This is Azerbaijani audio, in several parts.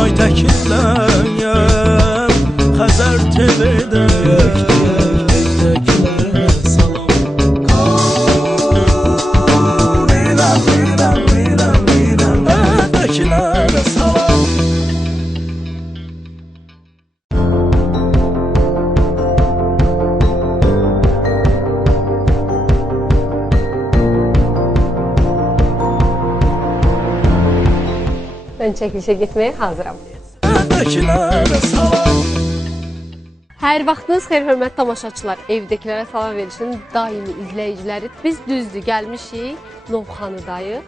Ay təkilləyəm Xəzər TV-də Ben çəkilişə getməyə hazıram. Hər vaxtınız xeyir, hörmətli tamaşaçılar. Evdəkilərə salam verişinin daimi izləyiciləri. Biz düzdür, gəlmişik Novxanıdayıq.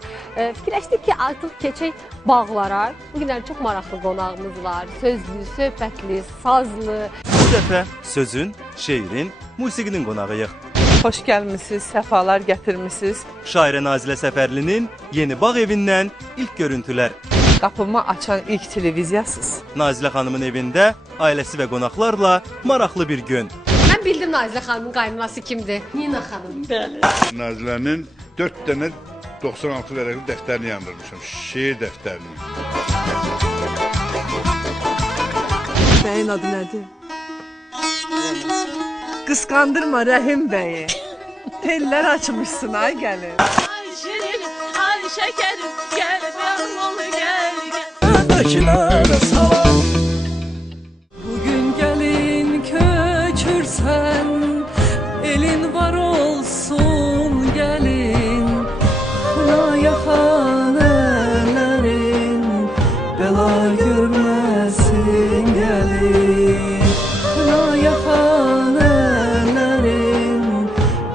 Fikirləşdik ki, artıq keçək bağlara. Bugünlər çox maraqlı qonağımız var. Sözlü, söhbətli, sazlı. Bu dəfə sözün, şeirin, musiqinin qonağıyıq. Xoş gəlmisiniz, səfalar gətirmisiniz. Şairə Nazilə Səfərlinin Yeni Bağ evindən ilk görüntülər. Qapımı açan ilk televiziyasız. Nazilə xanımın evində ailəsi və qonaqlarla maraqlı bir gün. Mən bildim Nazilə xanımın qaynanası kimdir? Nina xanım. Bəli. Nazilənin 4 dənə 96 vərəqli dəftərini yandırmışam, şeir dəftərini. Bəyin adı nədir? Qısqandırma Rəhim bəyi. Tellər açmışsın ay gəlin. Ay şirin, ay şekerim, gel benim oğlu gel gel. Bugün gəlin köçürsən, elin var olsun gəlin. Xınaya xanələrin, bəla görməsin gəlin. Xınaya xanələrin,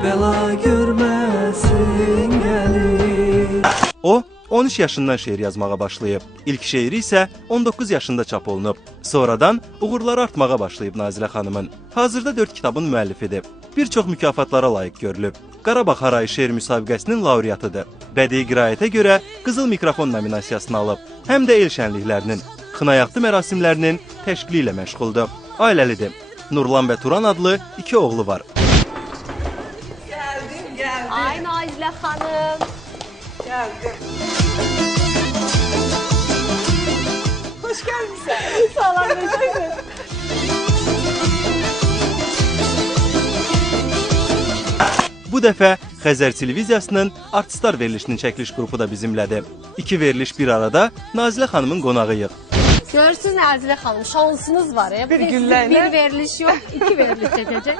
bəla görməsin gəlin. O, 13 yaşından şeir yazmağa başlayıb. İlk şeiri isə 19 yaşında çap olunub. Sonradan uğurları artmağa başlayıb Nazilə xanımın. Hazırda 4 kitabın müəllifidir. Bir çox mükafatlara layiq görülüb. Qarabağ Harayı şeir müsabiqəsinin laureatıdır. Bədii qiraətə görə Qızıl Mikrofon nominasiyasını alıb. Həm də el şənliklərinin, xınayaxtı mərasimlərinin təşkili ilə məşğuldur. Ailəlidir. Nurlan və Turan adlı 2 oğlu var. Ay Nazilə xanım. Hoş gəlmisən. Salam versin. Bu dəfə Xəzər televiziyasının Artistlar verilişinin çəkiliş qrupu da bizimlədir. 2 veriliş bir arada Nazilə xanımın qonağıyıq. Görürsünüz Nazilə xanım, şansınız var ya. Bir günlərlə. Bir veriliş yox, 2 veriliş çəkəcək.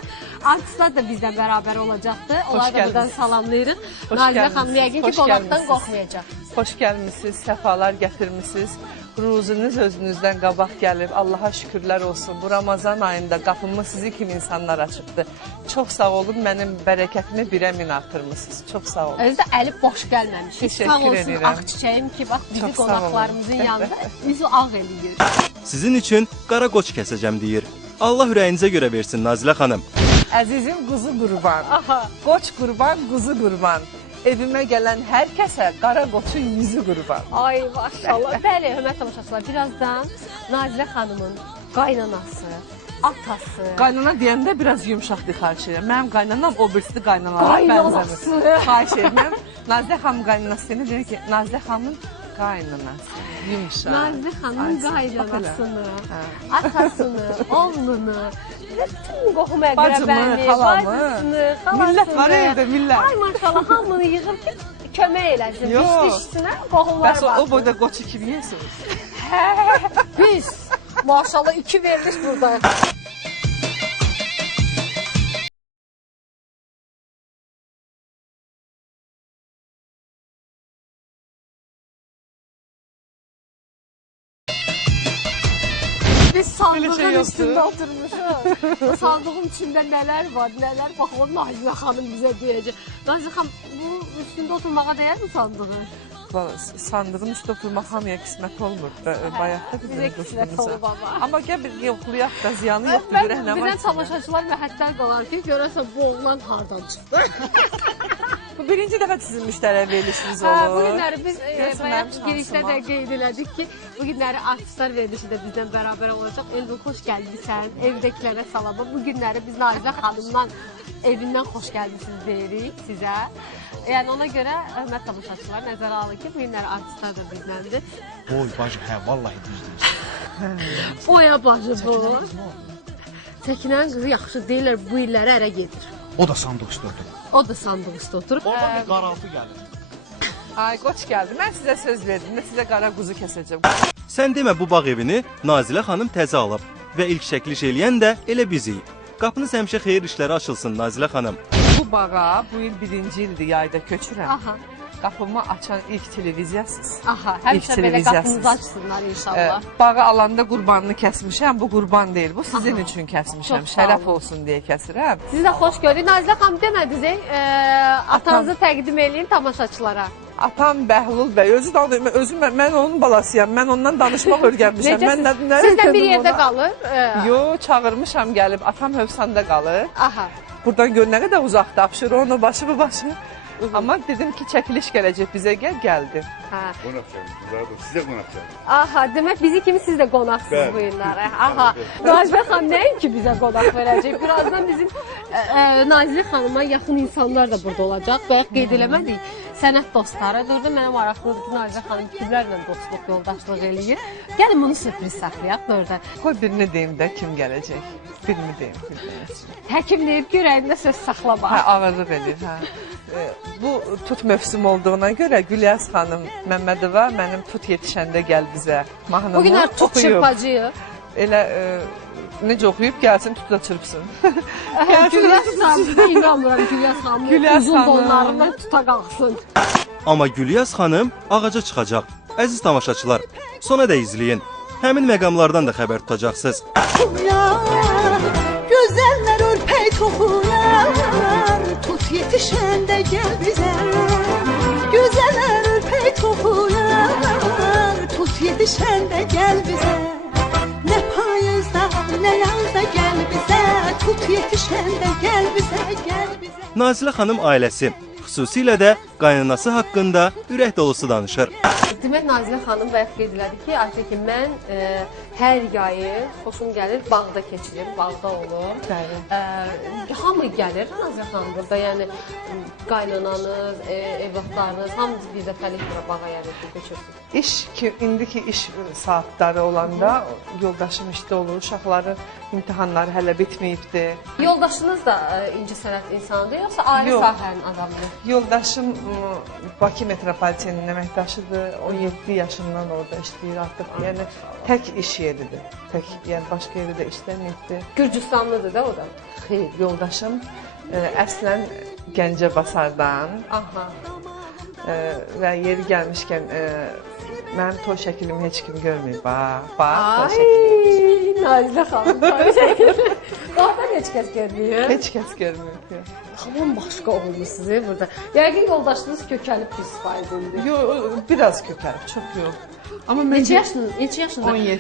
Artistlar da bizlə bərabər olacaqdır. Onları da buradan salamlayırıq. Nazilə xanım yəqin ki, qonaqdan qorxmayacaq. Xoş gəlmisiniz, səfalar gətirmisiniz. Ruzunuz özünüzdən qabaq gəlib. Allaha şükürlər olsun. Bu Ramazan ayında qapımı sizi kimi insanlar açıbdır. Çox sağ olun, mənim bərəkətimi 1-ə 1000 artırmısınız. Çox sağ olun. Özü də əli boş gəlməmiş. Təşəkkür Sağ olsun edirəm. ağ çiçəyim ki, bax bizi Çox sağ olun. qonaqlarımızın yanında üzü ağ eləyir. Sizin üçün qara qoç kəsəcəm deyir. Allah ürəyinizə görə versin Nazilə xanım. Əzizim quzu qurban, qoç qurban, quzu qurban. Evimə gələn hər kəsə qara qoçun yüzü qurban. Ay maşallah. Bəli, hörmətli tamaşaçılar, birazdan Nazilə xanımın qaynanası, atası, Qaynana deyəndə biraz yumşaqdır xahiş edirəm. Mənim qaynanam o birisi qaynanalara bənzəmir. Xahiş edirəm. Nazilə xanım qaynanası deyir ki, Nazilə xanımın qaynanası, yumşaq. Nazilə xanımın qaynanasını, atasını, oğlunu, bütün qohum əqrəbəni, bacısını, xalasını. Millət var evdə, millət. Ay maşallah, hamını yığır ki, kömək eləsin. Yox. Dişdişsinə qohumlar Bəs var. o boyda qoçu kim yeyəsiniz? Biz, maşallah 2 veriliş buradayıq. Biz sandığın üstündə oturmuşuq. Sandığın içində nələr var, nələr. Bax, onu Nazilə xanım bizə deyəcək. Nazilə xanım, bu üstündə oturmağa dəyər mi sandığın? Sandığın üstə oturmaq hamıya qismət olmur. Bayaqda Bizə qismət olub ama. Amma gəl bir yoxlayaq da ziyanı yoxdur, görək nə var. Birdən tamaşaçılar məhətlər qalar ki, görəsən bu oğlan hardan çıxdı? Bu birinci dəfə sizin müştəri verilişiniz Bu olur. günləri biz Görəsən bayaq mənim girişdə şansıma. də qeyd elədik ki, bu günləri artistlər verilişi də bizdən bərabər olacaq. Elvin xoş gəlmisən, evdəkilərə salam. Bu günləri biz Nazirə xanımdan evindən xoş gəlmisiniz deyirik sizə. Yəni ona görə hörmət tamaşaçılar nəzərə alın ki, bu günləri artistlər də bizləndir. Oy bacı, hə, vallahi düz deyirsən. Oya bacı bu. Çəkinən qızı yaxşı deyirlər, bu illəri ərə gedir. O da sandıq üstə oturur. O da sandıq üstə oturub. Oradan bir qaraltı gəlir. Ay qoç gəldi. Mən sizə söz verdim. Mən sizə qara quzu kəsəcəm. Sən demə bu bağ evini Nazilə xanım təzə alıb və ilk çəkiliş eləyən də elə bizik. Qapınız həmişə xeyir işləri açılsın Nazilə xanım. Bu bağa bu il birinci ildir yayda köçürəm. Aha, Qapımı açan ilk televiziyasınız. aha. Həmişə belə televiziyasınız. qapınızı açsınlar inşallah. Bağı alanda qurbanını kəsmişəm. Bu qurban deyil. Bu sizin üçün kəsmişəm. Çox sağ olun. Şərəf olsun deyə kəsirəm. Sizi də xoş gördük. Nazilə xanım demədiniz, atanızı təqdim eləyin tamaşaçılara. Atam Bəhlul bəy, özüm mən onun balasıyam. Mən ondan danışmaq öyrənmişəm. Mən nə Sizlə bir dedim yerdə ona? qalır. Yo, çağırmışam gəlib. Atam Hövsanda qalır. Aha. Buradan gör nə qədər uzaqda Abşeron o başı bu başı. Amma dedim ki, çəkiliş gələcək bizə gəldi. Hə. Qonaq gəldi. Sizə qonaq gəldi. Aha, demək bizi kimi siz də qonaqsınız Bəli. bu illərə. Aha. Nazirə xanım nəinki bizə qonaq verəcək. Birazdan bizim Nazirə xanıma yaxın insanlar da burada olacaq. Bayaq qeyd eləmədik. Sənət dostları. Doğrudan mənə maraqlıdır ki, Nazirə xanım kimlərlə dostluq, yoldaşlıq eləyir. Gəlin bunu sürpriz saxlayaq doğrudan. Qoy birini deyim də kim gələcək. Birini deyim. Həkim deyib ki, ürəyində söz saxlama. Hə, ağırlıq edir, hə. Bu tut mövsüm olduğuna görə Gülyaz xanım Məmmədova mənim tut yetişəndə gəl bizə mahnımı Bu günlər tut oxuyub. çırpacıyıq. Elə necə oxuyub gəlsin tut da çırpsın. Gülyaz xanımda inanmıram Gülyaz xanım. Gülyaz Uzun xanım. donlarından tuta qalxsın. Amma Gülyaz xanım ağaca çıxacaq. Əziz tamaşaçılar, sona da izləyin. Həmin məqamlardan da xəbər tutacaqsınız. Gözəller ürpək toxuyar, tut yetişəndə gəl bizə. Gözəller ürpək toxuyar, tut yetişəndə gəl bizə. Nə payızda, nə yazda gəl bizə, tut yetişəndə gəl bizə, gəl bizə. Nazilə xanım ailəsi, xüsusilə də qaynanası haqqında ürək dolusu danışır. Demək Nazilə xanım bayaq qeyd elədi ki, artıq ki mən hər yayı xoşum gəlir bağda keçirir, bağda olur. Bəli. Hamı gəlir Nazilə xanım burada, yəni qaynananız, evlatlarınız hamınız bir dəfəlik bura bağa yəni köçürsünüz. İş ki, indiki iş saatları olanda yoldaşım işdə olur, uşaqları imtahanları hələ bitməyibdi. Yoldaşınız da incəsənət insanıdır, yoxsa ayrı Yox. sahənin adamıdır? Yoldaşım Bakı metropoliteninin əməkdaşıdır. 17 yaşından orada işləyir artıq. Yəni tək iş yeridir. Tək, yəni başqa yerdə işləməyibdi. Gürcüstanlıdır da o da. Xeyr, yoldaşım əslən Gəncəbasardan Aha. və yeri gəlmişkən mənim toy şəklimi heç kim görməyib. Bax, toy Ay, şəklimi. Nazilə xanım, toy şəkli. Doğrudan heç kəs görmüyor. Heç kəs görməyib. Tamam başqa olmuşsunuz burada. Yəqin yoldaşınız kökəlib pis faydalıdır. Yo, biraz kökəlib, çox yox. Amma Neçə yaşınız? Neçə yaşında? 17.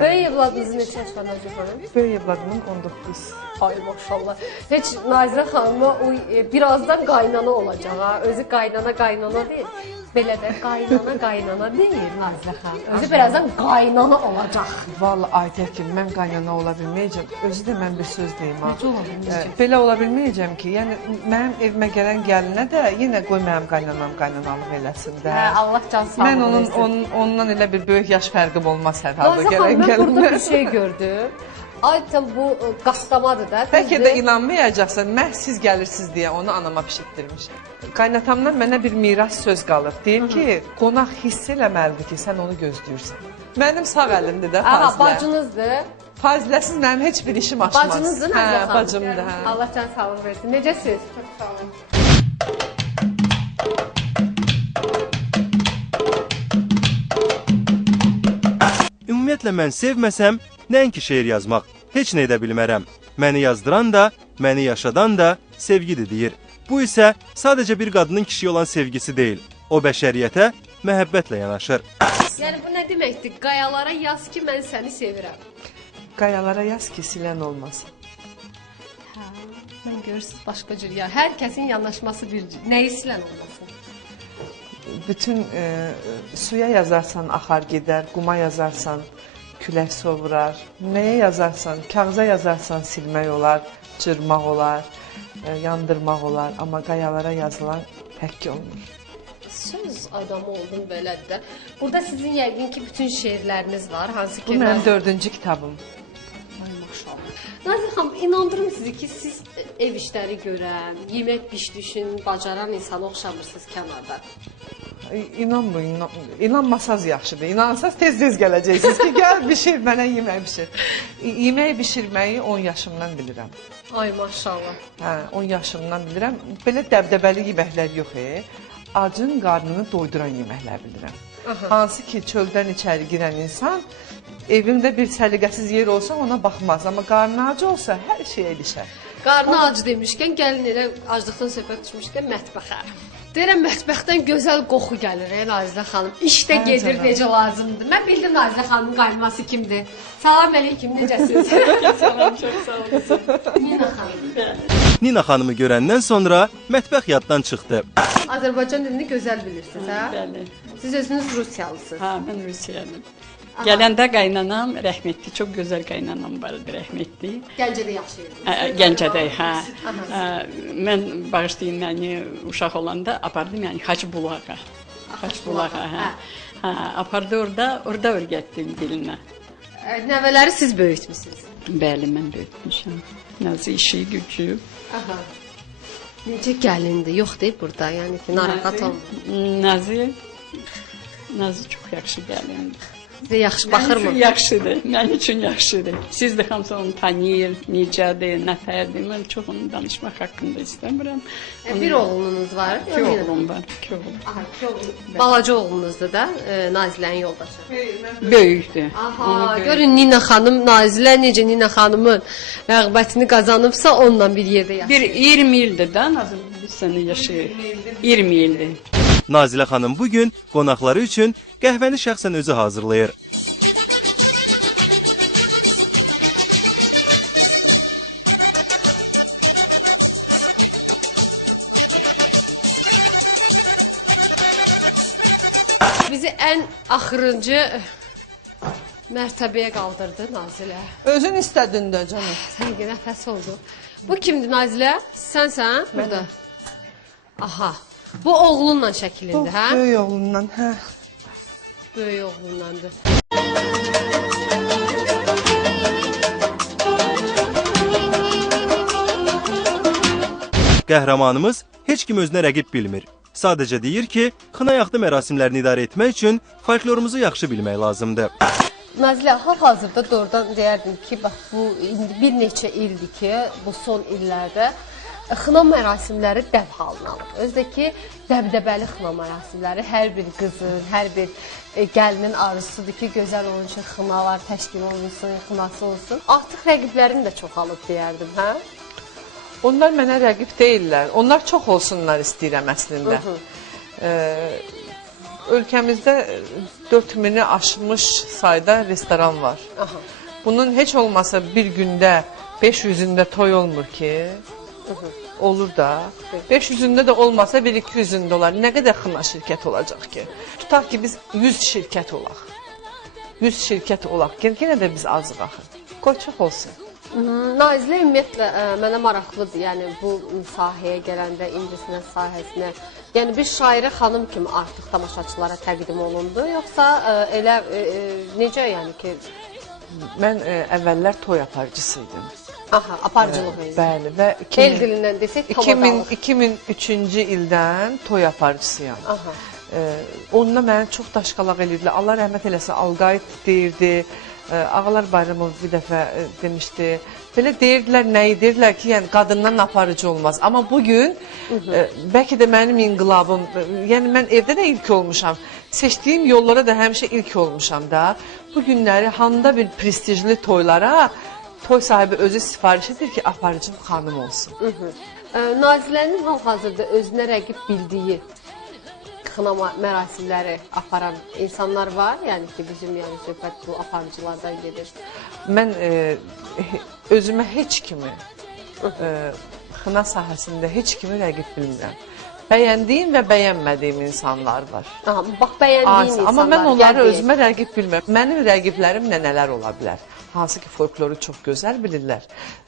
Böyük evladınızın neçə yaşında Nazilə xanım? Böyük evladımın 19. Ay maşallah. Heç Nazilə xanıma o birazdan qaynana olacaq ha. Özü qaynana deyil. Belə də qaynana deyil Nazilə xanım. Özü birazdan qaynana olacaq. Vallahi Aytəkin, mən qaynana ola bilməyəcəm. Özü də mən bir söz deyim ha. Necə ola bilməyəcək? Belə ola bilməyəcəm ki, yəni mənim evimə gələn gəlinə də yenə qoy mənim qaynanam qaynanalıq eləsin də. Hə, Allah can sağlığı Mən versin. ondan elə bir böyük yaş fərqim olmaz hər halda Nazilə gələn xanım, mən burada gəlinə. bir şey gördüm. Ayten bu qastamadır da. Bəlkə də inanmayacaqsan, məhz siz gəlirsiniz deyə onu anama pişirtdirmişəm. Qaynatamdan mənə bir miras söz qalıb. Deyir ki, qonaq hiss eləməlidir ki, sən onu gözləyirsən. Mənim sağ əlimdir də Aha, Fazilə. bacınızdır. Faziləsiz mənim heç bir işim açmaz. Bacınızdır Nazilə xanım. Bacımdır, hə. Allah can sağlığı versin. Necəsiz? Çox sağ olun. Ümumiyyətlə mən sevməsəm, nəinki şeir yazmaq, heç nə edə bilmərəm. Məni yazdıran da, məni yaşadan da sevgidir deyir. Bu isə sadəcə bir qadının kişiyə olan sevgisi deyil. O bəşəriyyətə məhəbbətlə yanaşır. Yəni bu nə deməkdir? Qayalara yaz ki, mən səni sevirəm. Qayalara yaz ki, silən olmasın. Hə. Mən görürsünüz başqa cür ya. Hər kəsin yanaşması bir cür. Nəyi silən olmasın? Bütün suya yazarsan axar gedər, quma yazarsan külək sovurar. Nəyə yazarsan, kağıza yazarsan silmək olar, cırmaq olar, yandırmaq olar. Amma qayalara yazılan tək olmur. Söz adamı oldum belədir də. Burada sizin yəqin ki bütün şeirləriniz var, hansı ki... Bu mənim 4-cü kitabım. Ay maşallah. Nazir xanım, inandırım sizi ki siz ev işləri görən, yemək bişdişin bacaran insana oxşamırsınız kənarda. İnanmayın, inanmasaz yaxşıdır. İnansaz tez-tez gələcəksiniz ki, gəl bişir, mənə yemək bişir. Yemək bişirməyi 10 yaşımdan bilirəm. Ay maşallah. Hə, 10 yaşımdan bilirəm. Belə dəbdəbəli yeməklər yox. Acın qarnını doyduran yeməklər bilirəm. Hansı ki, çöldən içəri girən insan evində bir səliqəsiz yer olsa ona baxmaz. Amma qarnı acı olsa hər şeyə ilişər. Qarnı acı demişkən, gəlin elə aclıqdan söhbət düşmüşkən mətbəxə. Deyirəm, mətbəxdən gözəl qoxu gəlir, Nazilə xanım. İşdə gedir, necə lazımdır. Mən bildim Nazilə xanımın qaynaması kimdir. Salam əleykum, necəsiniz? Salam, çox sağ olasın. Nina xanım. Nina xanımı görəndən sonra mətbəx yaddan çıxdı. Azərbaycan dilini gözəl bilirsiniz, hə? Bəli. Siz özünüz Rusiyalısınız. Ha, mən Rusiyalıyım. Gələndə qaynanam rəhmətli, çox gözəl qaynanam vardı, rəhmətli. Gəncədə yaşayırdınız. Gəncədə, hə. Mən bağışlayın məni uşaq olanda apardım yəni Hacbulağa. Hacbulağa, hə. Apardı orada öyrətdim dilinə. Nəvələri siz böyütmüsünüz. Bəli, mən böyütmüşəm. Nazı işi, gücü. Aha. Necə gəlindi? Yox deyib burada, yəni ki, narahat olmayın. Nazı çox yaxşı gəlindi. Sizə yaxşı baxırmı? Mən üçün yaxşıdır, mən üçün yaxşıdır. Siz də hamısı onu tanıyır, necədir, nətərdir. Mən çox onu danışmaq haqqında istəmirəm. Bir oğlunuz var? İki oğlum var, iki oğlum. Aha, iki oğlum. Balaca oğlunuzdur da, Nazilənin yoldaşı. Böyükdür. Aha, görün Nina xanım, Nazilə necə Nina xanımın rəğbətini qazanıbsa onunla bir yerdə yaşayır. Bir 20 ildir də Nazım biz səni yaşayır. 20 ildir. Nazilə xanım bugün qonaqları üçün qəhvəni şəxsən özü hazırlayır. Bizi ən axırıncı mərtəbəyə qaldırdı Nazilə. Özün istədin də canım. Sənə nəfəs oldu. Bu kimdir Nazilə? Sənsən burada? Aha. Bu oğlunla şəkilində, hə? Böyük oğlundan, hə. Böyük oğlundandır. Qəhrəmanımız heç kim özünə rəqib bilmir. Sadəcə deyir ki, xınayaxtı mərasimlərini idarə etmək üçün folklorumuzu yaxşı bilmək lazımdır. Nazilə, hal-hazırda doğrudan deyərdim ki, bax bu indi bir neçə ildir ki, bu son illərdə xına mərasimləri dəb halına alır. Özdəki dəbdəbəli xına mərasimləri hər bir qızın, hər bir gəlinin arzusudur ki, gözəl onun üçün xınalar təşkil olunsun, xınası olsun. Artıq rəqiblərini də çoxalıb deyərdim, hə? Onlar mənə rəqib deyirlər. Onlar çox olsunlar istəyirəm əslində. Ölkəmizdə 4000-i aşmış sayda restoran var. Aha. Bunun heç olmasa bir gündə 500-ündə toy olmur ki. Olur da. 500-ündə də olmasa 1-200-ündə olar. Nə qədər xına şirkət olacaq ki? Tutaq ki biz 100 şirkət olaq. 100 şirkət olaq. Yenə də biz azıq axı. Qoy çox olsun. Nazilə ümumiyyətlə mənə maraqlıdır. Yəni bu sahəyə gələndə, incəsənət sahəsinə, yəni bir şairə xanım kimi artıq tamaşaçılara təqdim olundu, yoxsa elə necə yəni ki? Mən əvvəllər toy aparıcısıydım. Aha, aparıcılıq edir. Bəli və El dilindən desək, 2003-cü ildən toy aparıcısıyam. Aha. Onunla məni çox daşqalaq edirdilər. Allah rəhmət eləsin, Alqayıt deyirdi. Ağalar Bayramov bir dəfə demişdi. Belə deyirdilər, nəyi deyirdilər ki, yəni qadından aparıcı olmaz. Amma bugün bəlkə də mənim inqilabım, yəni mən evdə də ilk olmuşam. Seçdiyim yollara da həmişə ilk olmuşam da. Bu günləri handa bir prestijli toylara toy sahibi özü sifariş edir ki, aparıcım xanım olsun. Nazilənin hal-hazırda özünə rəqib bildiyi xına mərasimləri aparan insanlar var. Yəni ki, bizim yəni söhbət bu aparıcılardan gedir. Mən özümə heç kimi xına sahəsində heç kimi rəqib bilmirəm. Bəyəndiyim və bəyənmədiyim insanlar var. Aha, bax bəyəndiyin insanlar. Amma mən onları gəl özümə rəqib bilmirəm. Mənim rəqiblərim nələr ola bilər? Hansı ki, folkloru çox gözəl bilirlər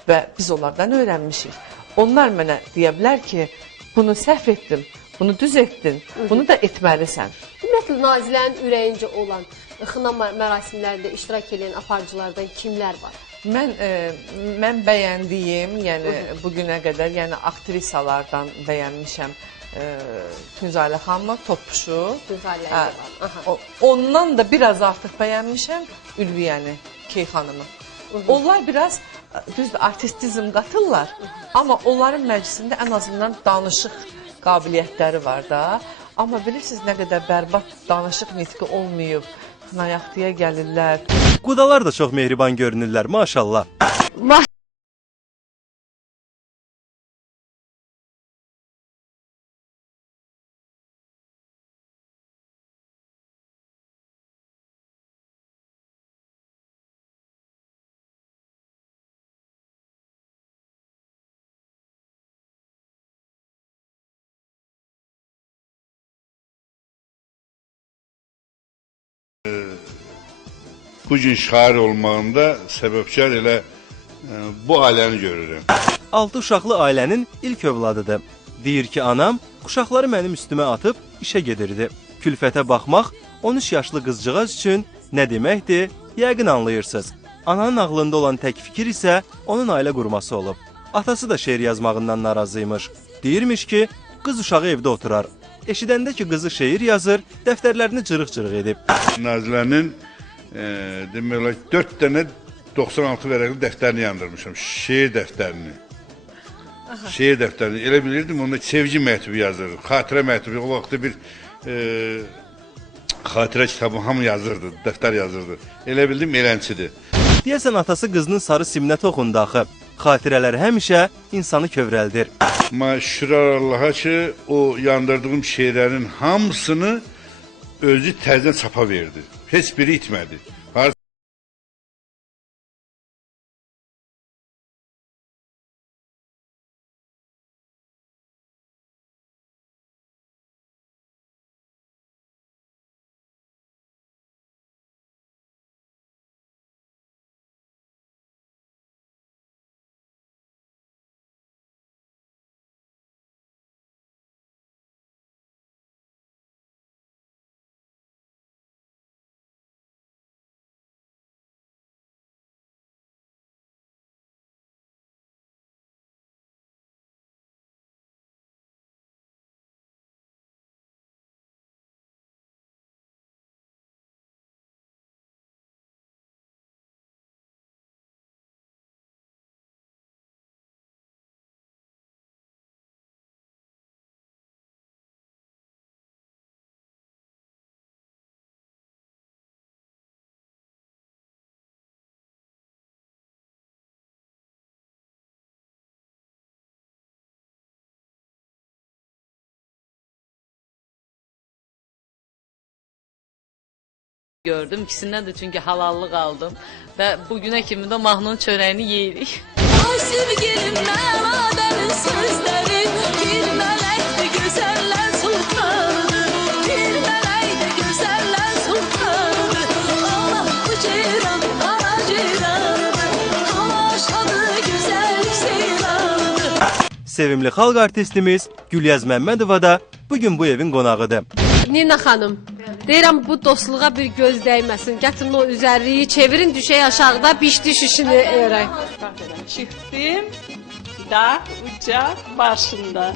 və biz onlardan öyrənmişik. Onlar mənə deyə bilər ki, bunu səhv etdim, bunu düz etdin, bunu da etməlisən. Ümumiyyətlə, Nazilənin ürəyincə olan xına mərasimlərində iştirak edən aparıcılardan kimlər var? Mən bəyəndiyim, yəni bugünə qədər, yəni aktrisalardan bəyənmişəm. Tünzalə xanımı, Topuşu. Tünzalə var. Ondan da biraz artıq bəyənmişəm Ülviyəni, Keyxanımı. Onlar biraz düzdür, artistizm qatırlar, amma onların məclisində ən azından danışıq qabiliyyətləri var da. Amma bilirsiniz nə qədər bərbad danışıq nitqi olmayıb, xınayaqdıya gəlirlər. Qudalar da çox mehriban görünürlər, maşallah. Bugün şair olmağımda səbəbkar elə bu ailəni görürəm. 6 uşaqlı ailənin ilk övladıdır. Deyir ki, anam uşaqları mənim üstümə atıb işə gedirdi. Külfətə baxmaq 13 yaşlı qızcığaz üçün nə deməkdir? Yəqin anlayırsınız. Ananın ağlında olan tək fikir isə onun ailə qurması olub. Atası da şeir yazmağından narazıymış. Deyirmiş ki, qız uşağı evdə oturar. Eşidəndə ki, qızı şeir yazır, dəftərlərini cırıq-cırıq edib. Nazilənin demək olar 4 dənə 96 vərəqli dəftərini yandırmışam. Şeir dəftərini. Şeir dəftərini. Elə bilirdim, onda sevgi məktubu yazırdı. Xatirə məktubu. O vaxtda bir xatirə kitabı hamı yazırdı, dəftər yazırdı. Elə bildim, elənçidir. Deyəsən atası qızının sarı siminə toxundu axı. Xatirələr həmişə insanı kövrəldir. Amma şükürlər Allaha ki, o yandırdığım şeirlərin hamısını özü təzədən çapa verdi. Heç biri itmədi. Gördüm. İkisindən də çünki halallıq aldım və bugünə kimi də mahnının çörəyini yeyirik. Ay sevgilim məvabənin sözləri, bir mələkdir gözəllər sultanı, bir mələkdir gözəllər sultanı. Allah bu ceyran, ana ceyranı, havaşadı gözəl seyranı. Sevimli xalq artistimiz Gülyaz Məmmədova da bugün bu evin qonağıdır. Nina xanım, deyirəm bu dostluğa bir göz dəyməsin. Gətirin o üzərliyi, çevirin düşək aşağıda, biş düşüşünü erək. Çıktım da uca başında.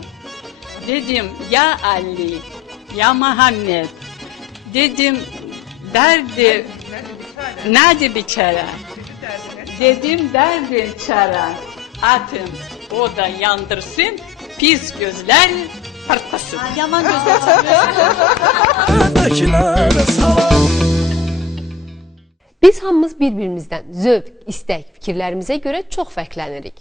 Dedim ya Ali, ya Muhammed. Dedim derdi nerede biçare? Dedim derdi çare. Atın o da yandırsın, pis gözler partasın. Yaman gözlər Evdekilərə salam. Biz hamımız bir-birimizdən zövq, istək, fikirlərimizə görə çox fərqlənirik.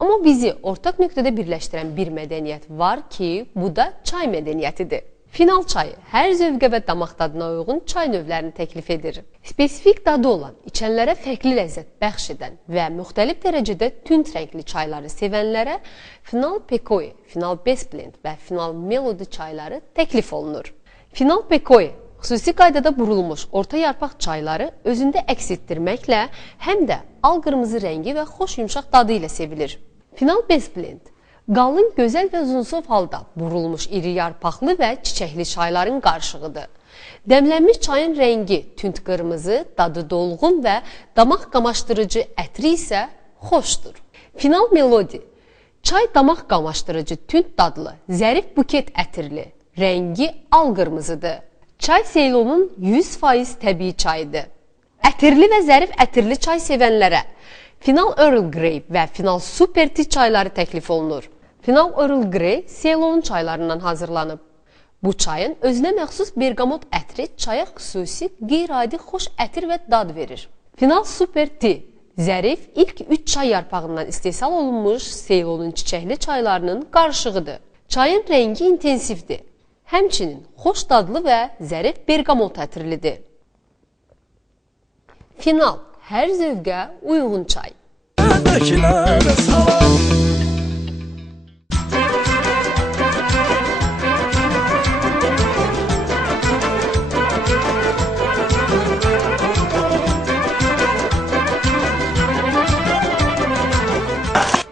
Amma bizi ortaq nöqtədə birləşdirən bir mədəniyyət var ki, bu da çay mədəniyyətidir. Final çayı hər zövqə və damaq dadına uyğun çay növlərini təklif edir. Spesifik dadı olan, içənlərə fərqli ləzzət bəxş edən və müxtəlif dərəcədə tünd rəngli çayları sevənlərə Final Pekoe, Final Best Blend və Final Melody çayları təklif olunur. Final Pekoe xüsusi qaydada burulmuş orta yarpaq çayları özündə əks etdirməklə həm də al qırmızı rəngi və xoş yumşaq dadı ilə sevilir. Final Best Blend qalın, gözəl və uzunsov halda burulmuş iri yarpaqlı və çiçəkli çayların qarışığıdır. Dəmlənmiş çayın rəngi tünd qırmızı, dadı dolğun və damaq qamaşdırıcı ətri isə xoşdur. Final Melody çay damaq qamaşdırıcı tünd dadlı, zərif buket ətirli, rəngi al qırmızıdır. Çay Ceylonun 100% təbii çayıdır. Ətirli və zərif ətirli çay sevənlərə Final Earl Grey və Final Super Tea çayları təklif olunur. Final Earl Grey Ceylonun çaylarından hazırlanıb. Bu çayın özünə məxsus bergamot ətri çaya xüsusi qeyri-adi xoş ətir və dad verir. Final Super Tea zərif ilk 3 çay yarpağından istehsal olunmuş Ceylonun çiçəkli çaylarının qarışığıdır. Çayın rəngi intensivdir. Həmçinin xoş dadlı və zərif bergamot ətirlidir. Final hər zövqə uyğun çay. Evdekilərə salam.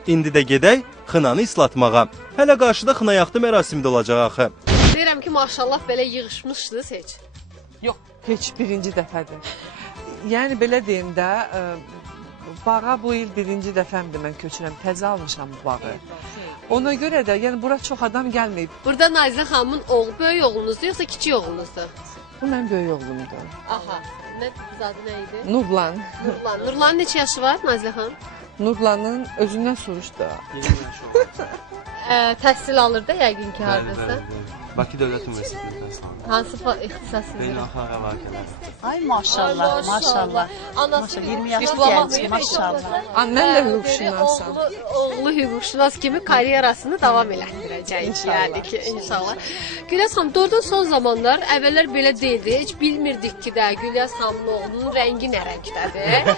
İndi də gedək xınanı islatmağa. Hələ qarşıda xına yaxtı mərasimi də olacaq axı. Deyirəm ki, maşallah belə yığışmışsınız heç. Yox, heç birinci dəfədir. Yəni belə deyim də, bağa bu il birinci dəfəmdir mən köçürəm, təzə almışam bu bağı. Ona görə də, yəni bura çox adam gəlməyib. Burada Nazilə xanımın oğlu, böyük oğlunuzdur yoxsa kiçik oğlunuzdur? Bu mənim böyük oğlumdur. Aha, nə adı nə idi? Nurlan. Nurlan. Nurlanın neçə yaşı var Nazilə xanım? Nurlanın özündən soruşdu. Təhsil alır da yəqin ki, hardasa. Bakı Dövlət Universitetində təhsil aldım. Hansı ixtisasınız? Beynəlxalq əlaqələr. Ay maşallah, maşallah. Anası 20 yaşlı gənc, maşallah. Mən də hüquqşünasam. Oğlu hüquqşünas kimi karyerasını davam elətdirəcək yəni ki, inşallah. Gülyaz xanım, doğrudan son zamanlar əvvəllər belə deyildi. Heç bilmirdik ki də Gülyaz xanımın oğlunun rəngi nə rəngdədir.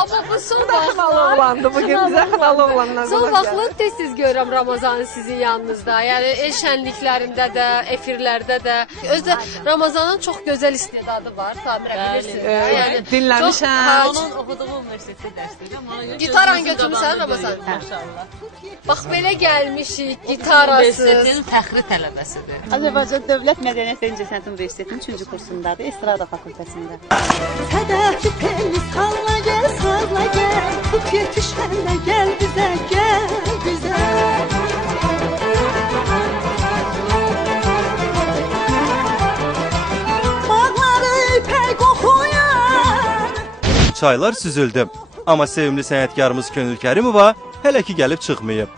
Amma bu son vaxtlar oğlandı bu gün bizə xınalı oğlanlar. Son vaxtlar tez-tez görürəm Ramazanı sizin yanınızda. Yəni el şənliklərində də, efirlərdə də. Özdə Ramazanın çox gözəl istedadı var. Samirə bilirsiniz. Yəni dinləmişəm. Onun oxuduğu universitetdə dərs verirəm. Gitaran götürmüsən Ramazan? Maşallah. Bax belə gəlmişik, gitarasız. Universitetin fəxri tələbəsidir. Azərbaycan Dövlət Mədəniyyət və İncəsənət Universitetinin 3-cü kursundadır, Estrada fakültəsində. Hədəfi telli salla gəl, salla gəl, tut yetişənlə gəl bizə, gəl bizə. Çaylar süzüldü. Amma sevimli sənətkarımız Könül Kərimova hələ ki gəlib çıxmayıb.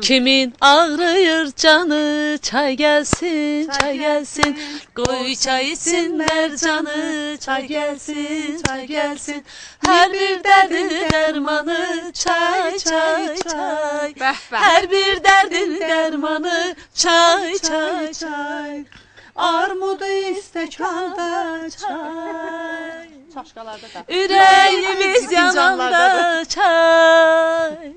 Kimin ağrıyır canı, çay gəlsin, çay gəlsin. Qoy çay içsinlər canı, çay gəlsin, çay gəlsin. Hər bir dərdin dərmanı, çay, çay, çay. Hər bir dərdin dərmanı, çay, çay, çay. Armudu istəkanda çay. Çaşqalarda da. Ürəyimiz yananda çay.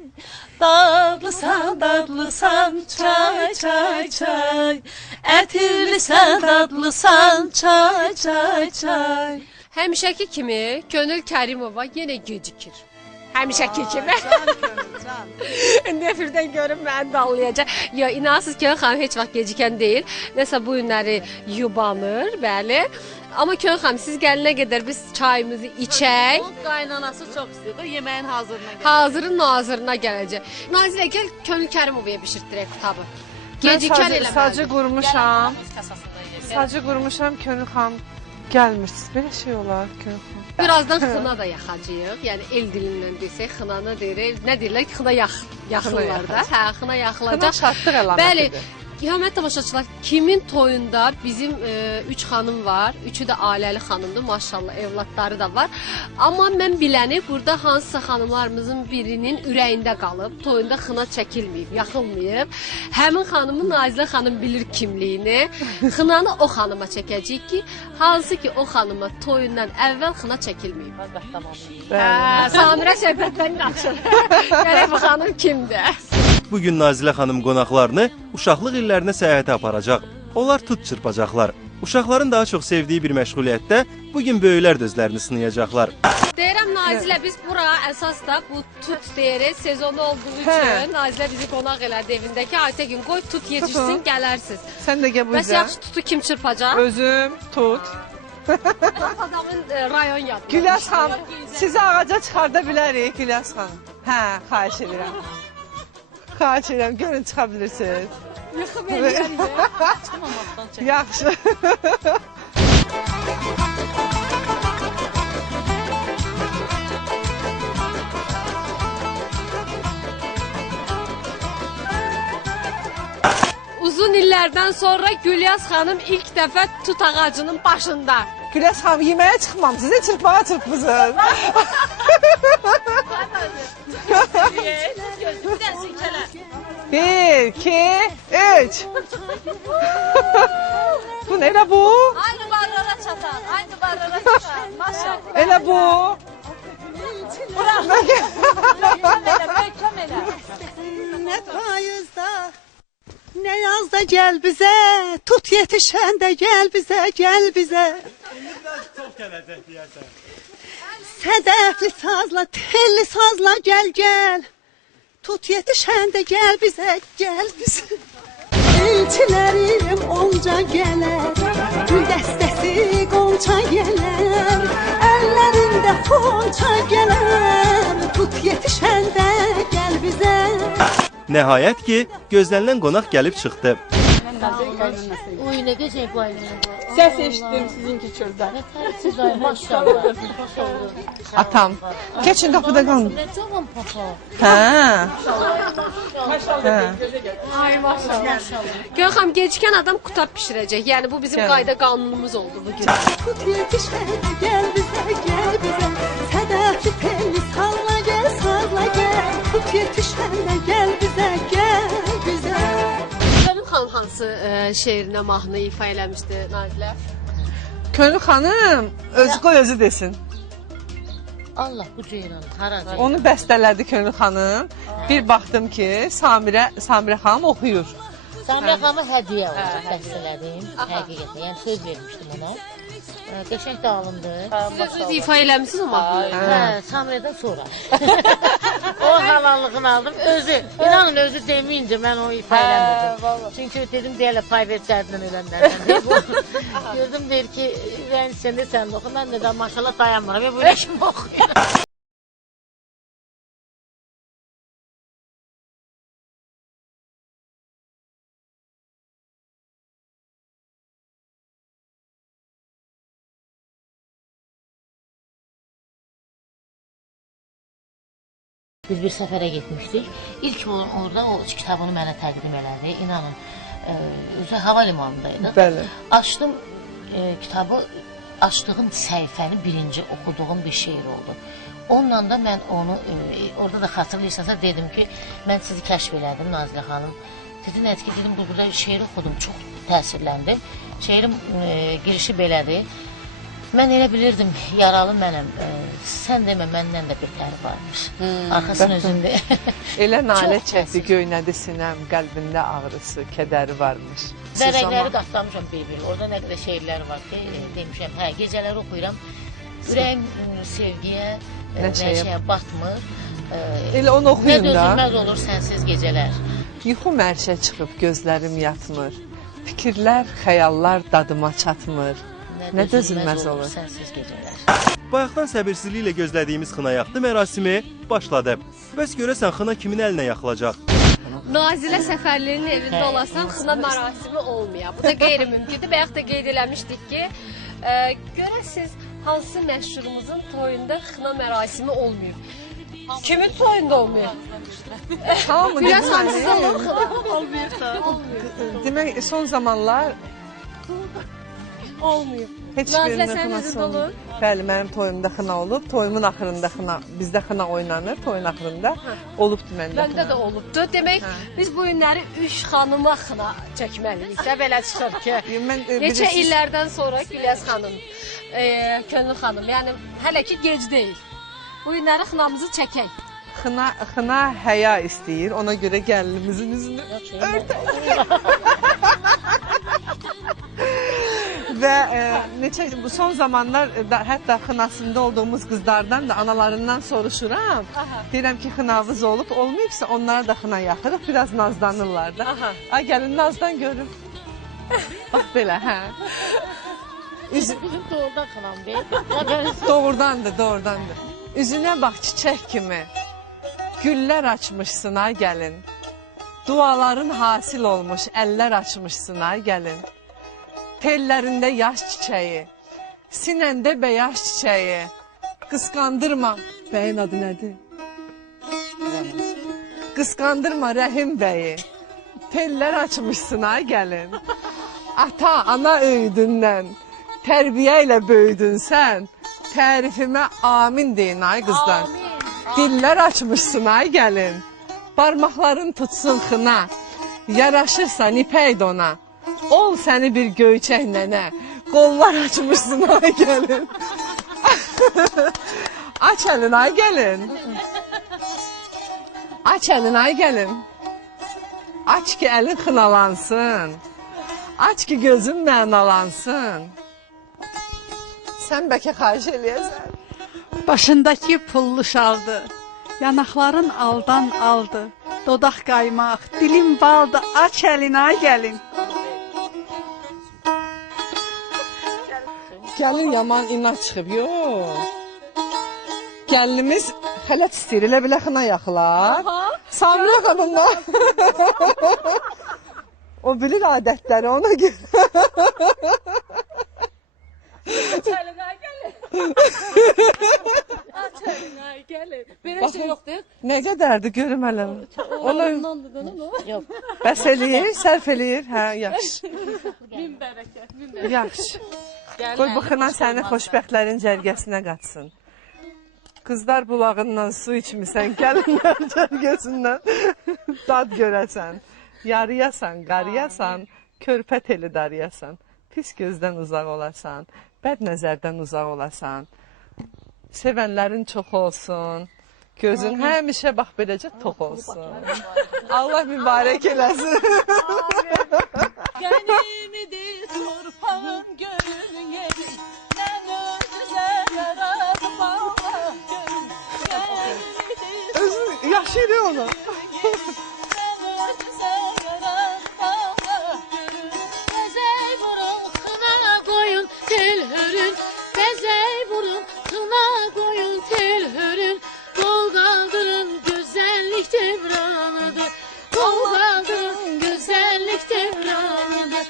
Dadlısan, dadlısan, çay, çay, çay. Ətirlisən, dadlısan, çay, çay, çay. Həmişəki kimi Könül Kərimova yenə gecikir. Həmişəki kimi. Nefirdən görüb məni dallayacaq. Ya inanırsınız ki, xanım heç vaxt gecikən deyil. Nəsə bu günləri yubanır, bəli. Amma Könül xanım, siz gəlinə qədər biz çayımızı içək. O qaynanası çox istəyir, yeməyin hazırına gəlir. Hazırın nazırına gələcək. Nazilə, gəl Könül Kərimovaya bişirtdirək qutabı. Gecikən eləməlidir. Sacı qurmuşam. Sacı qurmuşam, Könül xanım gəlmirsiniz. Belə şey olar Könül xanım. Birazdan xına da yaxacağıq. Yəni el dilindən desək, xınanı deyirik. Nə deyirlər ki, xına yaxırlar da. Hə, xına yaxılacaq. Xına şadlıq əlamətidir. Bəli, Hörmətli tamaşaçılar, kimin toyunda bizim 3 xanım var. Üçü də ailəli xanımdır, maşallah, evlatları da var. Amma mən biləni burada hansısa xanımlarımızın birinin ürəyində qalıb, toyunda xına çəkilməyib, yaxılmayıb. Həmin xanımın Nazilə xanım bilir kimliyini. Xınanı o xanıma çəkəcəyik ki, hansı ki o xanıma toyundan əvvəl xına çəkilməyib. Samirə söhbətdən qaçır. Gələk bu xanım kimdir? Bugün Nazilə xanım qonaqlarını uşaqlıq illərinə səyahətə aparacaq. Onlar tut çırpacaqlar. Uşaqların daha çox sevdiyi bir məşğuliyyətdə bugün böyüklər də özlərini sınayacaqlar. Deyirəm Nazilə, biz bura əsas da bu tut deyirik, sezonu olduğu üçün Nazilə bizi qonaq elədi evindəki. Aytəgin qoy tut yetişsin, gələrsiz. Sən də gəl bu Bəs yaxşı tutu kim çırpacaq? Özüm tut. Adamın rayon yadında. Güləz xanım, sizi ağaca çıxarda bilərik Güləz xanım. Hə, xahiş edirəm. Xahiş edirəm, görün çıxa bilirsiniz. Yıxıb eləyərik. Yaxşı. Uzun illərdən sonra Gülyaz xanım ilk dəfə tut ağacının başında. Güləz xanım, yeməyə çıxmamısınız, ne çırpmağa çırpmısınız? Bir, iki, üç. Bu ne la bu? Aynı barlara çatan, aynı barlara çatan. Maşallah. Elə bu. Ne payızda ne yazda gel bize, tut yetişende gel bize, gel bize. Sedefli sazla, telli sazla gel gel. Tut yetişende gel bize, gel bize. Elçilerim onca geler, gül destesi gonca geler. Ellerinde fonça geler, tut yetişende gel bize. Nəhayət ki, gözlənilən qonaq gəlib çıxdı. Oy ne geçecek bu aynen. Ses eşittim sizinki çölden. Maşallah. Atam. Geçin kapıda kalın. Ne zaman papa? Ha. Ay maşallah. Görxəm gecikən adam qutab bişirəcək. Yəni bu bizim qayda qanunumuz oldu bu gün. Tut yetişende gel bize, gel bize. Sedefli telli salla gel, salla gel. Tut yetişende gel bize, gel bize. Könül xanım hansı şeirinə mahnı ifa eləmişdi Nazilə? Könül xanım özü qoy özü desin. Allah bu ceyranı haraca. Onu bəstələdi Könül xanım. Bir baxdım ki Samirə xanım oxuyur. Samirə xanıma hədiyyə olacaq bəstələdim. Həqiqətən, yəni söz vermişdim ona. Qəşəng də alındı. Siz ifa eləmisiniz o mahnını? Hə, Samirədən sonra. O halallığını aldım. Özü, inanın özü deməyincə mən o ifa eləmirdim. Çünki dedim deyələ pay ver cərddən ölənlərdən. Gözüm deyir ki, ürəyin içində sən oxu. Mən də maşallah dayanmıram. Və böyle kim oxuyur? Biz bir səfərə getmişdik. İlk orada o kitabını mənə təqdim elədi. İnanın, özü hava limanındaydı. Bəli. Açdım kitabı, açdığım səhifəni birinci oxuduğum bir şeir oldu. Onunla da mən onu, orada da xatırlayırsansa dedim ki, mən sizi kəşf elədim Nazilə xanım. Dedim, ki, dedim, burada şeir oxudum, çox təsirləndim. Şeirin girişi belədir. Mən elə bilirdim, yaralı mənəm. Sən demə, məndən də betəri varmış. Arxasını özündə. Elə nalə çəkdi, göynədi sinəm, qəlbində ağrısı, kədəri varmış. Vərəqləri qatlamışam bir-bir. Orada nə qədər şeirlər var ki, demişəm, hə, gecələri oxuyuram. Ürəyim sevgiyə, nəşəyə batmır. Elə onu oxuyun da. Nə dözülməz olur sənsiz gecələr. Yuxum ərşə çıxıb, gözlərim yatmır. Fikirlər, xəyallar dadıma çatmır. Nə dözülməz olur sənsiz gecələr. Bayaqdan səbirsizliklə gözlədiyimiz xına yaxdı mərasimi başladı. Bəs görəsən xına kimin əlinə yaxılacaq? Nazilə Səfərlinin evində olasan xına mərasimi olmuyor. Bu da qeyri-mümkündür. Bayaq da qeyd eləmişdik ki, görəsiz hansı məşhurumuzun toyunda xına mərasimi olmuyor. Kimin toyunda olmuyor? Tamam mı? Güləz xanım sizdə olur xına? Olmuyor da. Demək son zamanlar Olmuyor. heç Nazilə, birinin sənin xınası özündə olur? Bəli, mənim toyumda xına olub. Toyumun axırında xına, bizdə xına oynanır. Toyun axırında olubdu məndə. Məndə də olubdu. Demək, biz bu günləri 3 xanıma xına çəkməliyik də belə çıxır ki. Mən Neçə illərdən sonra Gülyaz xanım, Könül xanım, yəni hələ ki gec deyil. Bu günləri xınamızı çəkək. Xına həya istəyir. Ona görə gəlinimizin üzünü örtək. Və bu son zamanlar hətta xınasında olduğumuz qızlardan da analarından soruşuram. Deyirəm ki, xınavız olub, olmayıbsa onlara da xına yaxırıq, biraz nazlanırlar da. Ay gəlin nazdan görüm. Bax belə, hə. Bizim doğrudan xınam deyil. Doğrudandır. Üzünə bax çiçək kimi. Güllər açmışsın ay gəlin. Duaların hasil olmuş əllər açmışsın ay gəlin. Tellərində yaş çiçəyi, sinəndə bəyaz çiçəyi. Qısqandırma, bəyin adı nədir? Qısqandırma Rəhim bəyi. Tellər açmışsın ay gəlin. Ata, ana öyüdündən tərbiyə ilə böyüdün sən. Tərifimə amin deyin ay qızlar. Dillər açmışsın ay gəlin. Barmaqların tutsun xına. Yaraşırsan ipək dona. Ol səni bir göyçək nənə. Qollar açmışsın ay gəlin. Aç əlin ay gəlin. Aç əlin ay gəlin. Aç ki əlin xınalansın. Aç ki gözün mənalansın. Sən bəlkə xahiş eləyəsən. Başındakı pullu şaldı, yanaqların aldan aldı, dodaq qaymaq, dilim baldı, aç əlin ay gəlin. Gəlin yaman inat çıxıb, yox. Gəlinimiz xələt istəyir, elə bilə xına yaxılar. Samira xanımla. O bilir adətləri, ona görə. Belə şey yoxdur. Nə qədərdir görüm hələ. Yox. Bəs eləyir, sərf eləyir. Hə, yaxşı. Min bərəkət. Yaxşı. Qoy bu xına səni xoşbəxtlərin cərgəsinə qatsın. Qızlar bulağından su içmisən, gəlinlər cərgəsindən dad görəsən. Yarıyasan, qariyasan, körpə teli dariyasan. Pis gözdən uzaq olasan, bəd nəzərdən uzaq olasan. Sevənlərin çox olsun. Gözün həmişə bax beləcə tox olsun. Allah mübarək eləsin. Qənimidir torpağın gölün yeri. Mən özünüzə yaradıb Allah görün. Qənimidir Yaşayır onu. mən özünüzə yaradıb Allah görün. Bəzək vurun, xına qoyun, tel hörün. Bəzək vurun, xına qoyun, tel hörün. Qol qaldırın, gözəllik devranıdır. Qol qaldırın, gözəllik devranıdır.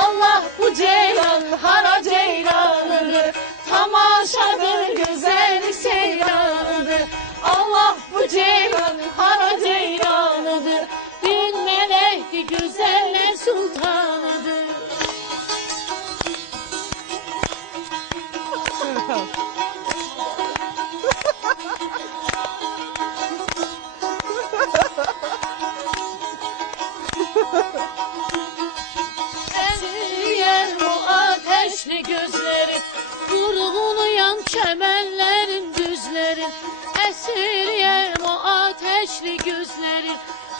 Allah bu ceylan hara ceylanıdır. Tamaşadır, gözəllik seyranıdır. Allah bu ceylan hara ceylanıdır. Bin mələkdir, gözəllər sultanıdır. Əsir o ateşli gözleri, vurğulayan çəmənlərin düzləri. Əsir o ateşli gözleri,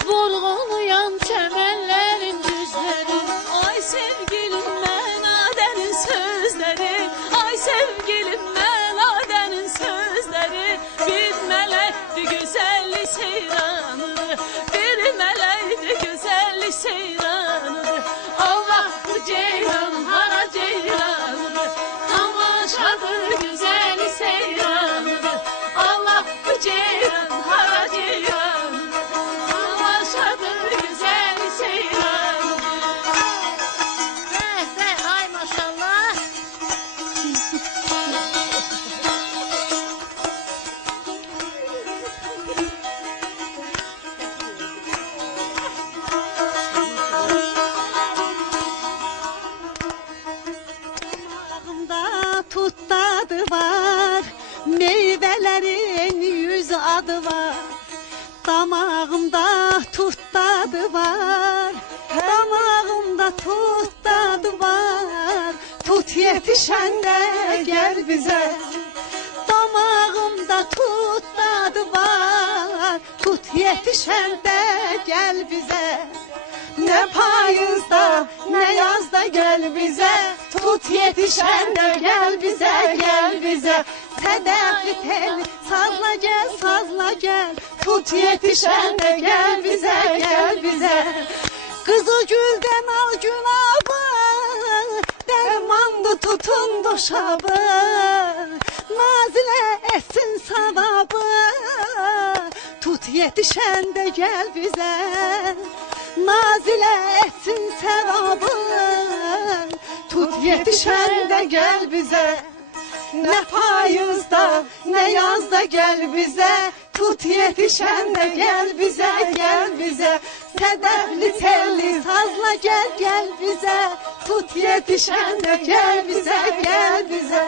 vurğulayan çəmənlərin düzləri. Ay sevgilim mənadənin sözləri. Ay sevgilim mənadənin sözləri. Bir mələkdir gözəllik seyranıdır. Bir mələkdir gözəllik seyranıdır. Allah bu ceylan hara ceylanıdır. Tamaşadır, gözəllik seyranıdır. Allah bu ceylan hara ceylanıdır. Tamaşadır, gözəllik seyranıdır. yetişəndə gəl bizə. Damağımda tut dadı var, tut yetişəndə gəl bizə. Nə payızda, nə yazda gəl bizə, tut yetişəndə gəl bizə, gəl bizə. Sədəqi tel, sazla gəl, tut yetişəndə gəl bizə, gəl bizə. Qızı güldən al günabı, dərmandı tutun doşabı. Nazilə etsin savabı, tut yetişəndə gəl bizə. Nazilə etsin sevabı, tut yetişəndə gəl bizə. Nə payızda, nə yazda gəl bizə, tut yetişəndə gəl bizə, gəl bizə. Sədəfli telli sazla gəl bizə, tut yetişəndə gəl bizə, gəl bizə.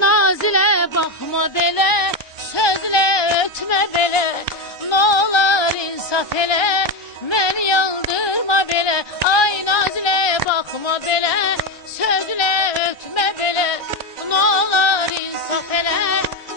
Nazilə baxma belə, sözlə ötmə belə, nolar insaf elə, məni yandırma belə. Ay Nazilə baxma belə, sözlə ötmə belə, nolar insaf elə,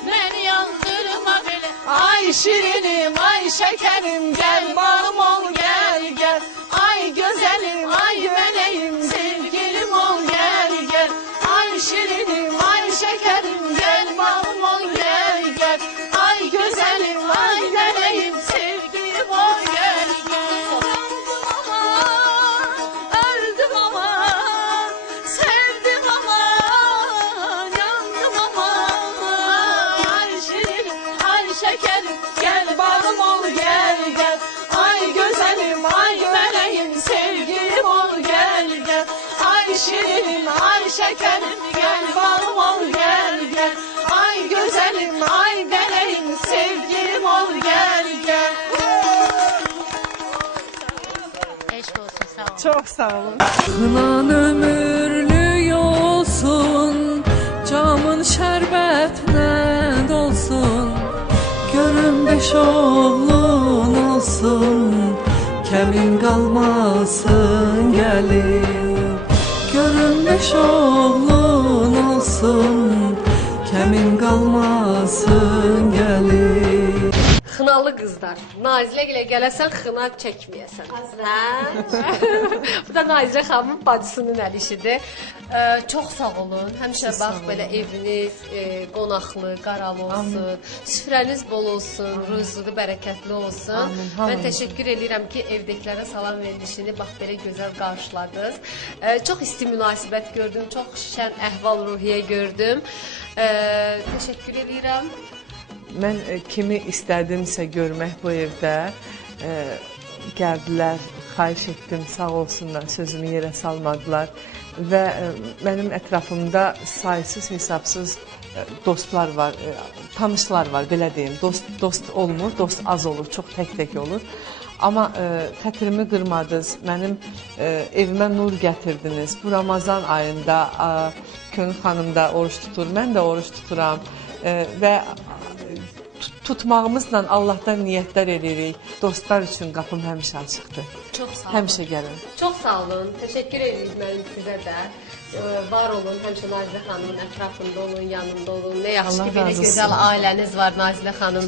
məni yandırma belə. Ay şirinim, ay şekerim, gel balım ol, gel gel. Ay güzelim, ay meleğim, sevgilim ol, gel gel. Ay şirinim, ay şekerim, gel balım ol, gel gel. Ay güzelim, ay meleğim, sevgilim ol, gel gel. Öldüm ama, sevdim ama, yandım ama. Ay şirinim, ay şekerim, gel balım ol, gel gel. Ay güzelim, ay meleğim, sevgilim ol, gel gel. Ay şirinim, ay şekerim, gel balım ol, gel gel. Ay güzelim, ay meleğim, sevgilim ol, gel gel. Eşk olsun, sağ olun. Çok sağ olun. Kınan ömürlü olsun, camın şərbətlə dolsun. Görün beş oğlun olsun, kəmin qalmasın gəlin. Görün beş oğlun olsun, kəmin qalmasın gəlin. Xınalı qızlar, Nazilə ilə gələsən, xına çəkməyəsən. Hə? Bu da Nazirə xanımın bacısının əl işidir. Çox sağ olun. Həmişə bax belə eviniz qonaqlı, qaralı olsun. Süfrəniz bol olsun, ruzlu, bərəkətli olsun. Mən təşəkkür edirəm ki, evdəkilərə salam verilişini bax belə gözəl qarşıladınız. Çox isti münasibət gördüm, çox şən əhval-ruhiyyə gördüm. Təşəkkür edirəm. Mən kimi istədimsə görmək bu evdə gəldilər, xahiş etdim, sağ olsunlar, sözümü yerə salmadılar və mənim ətrafımda saysız hesabsız dostlar var, tanışlar var, belə deyim. Dost olmur, dost az olur, çox tək-tək olur. Amma xətrimi qırmadınız, mənim evimə nur gətirdiniz. Bu Ramazan ayında Könül xanım da oruç tutur, mən də oruç tuturam və tutmağımızla Allahdan niyyətlər edirik. Dostlar üçün qapım həmişə açıqdır. Çox sağ olun. Həmişə gəlin. Çox sağ olun. Təşəkkür edirik mənim sizə də. Var olun, həmişə Nazilə xanımın ətrafında olun, yanında olun. Nə yaxşı ki, belə gözəl ailəniz var Nazilə xanım.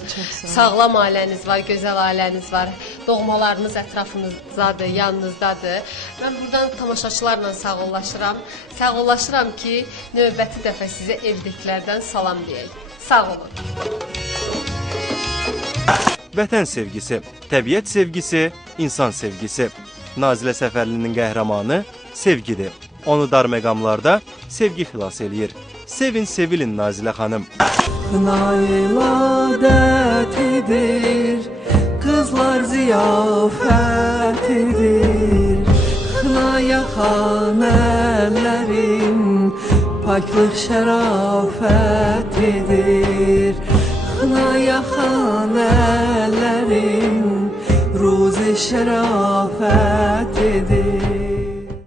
Sağlam ailəniz var, gözəl ailəniz var. Doğmalarınız ətrafınızdadır, yanınızdadır. Mən buradan tamaşaçılarla sağollaşıram. Sağollaşıram ki, növbəti dəfə sizə evdəkilərdən salam deyək. Sağ olun. Vətən sevgisi, təbiət sevgisi, insan sevgisi. Nazilə Səfərlinin qəhrəmanı sevgidir. Onu dar məqamlarda sevgi xilas eləyir. Sevin, sevilin Nazilə xanım. Xınayladətidir, qızlar ziyafətidir. Xınaya xan əllərin, paklıq şərafətidir. Xınaya xan əllərin, ruzi şərafətidir.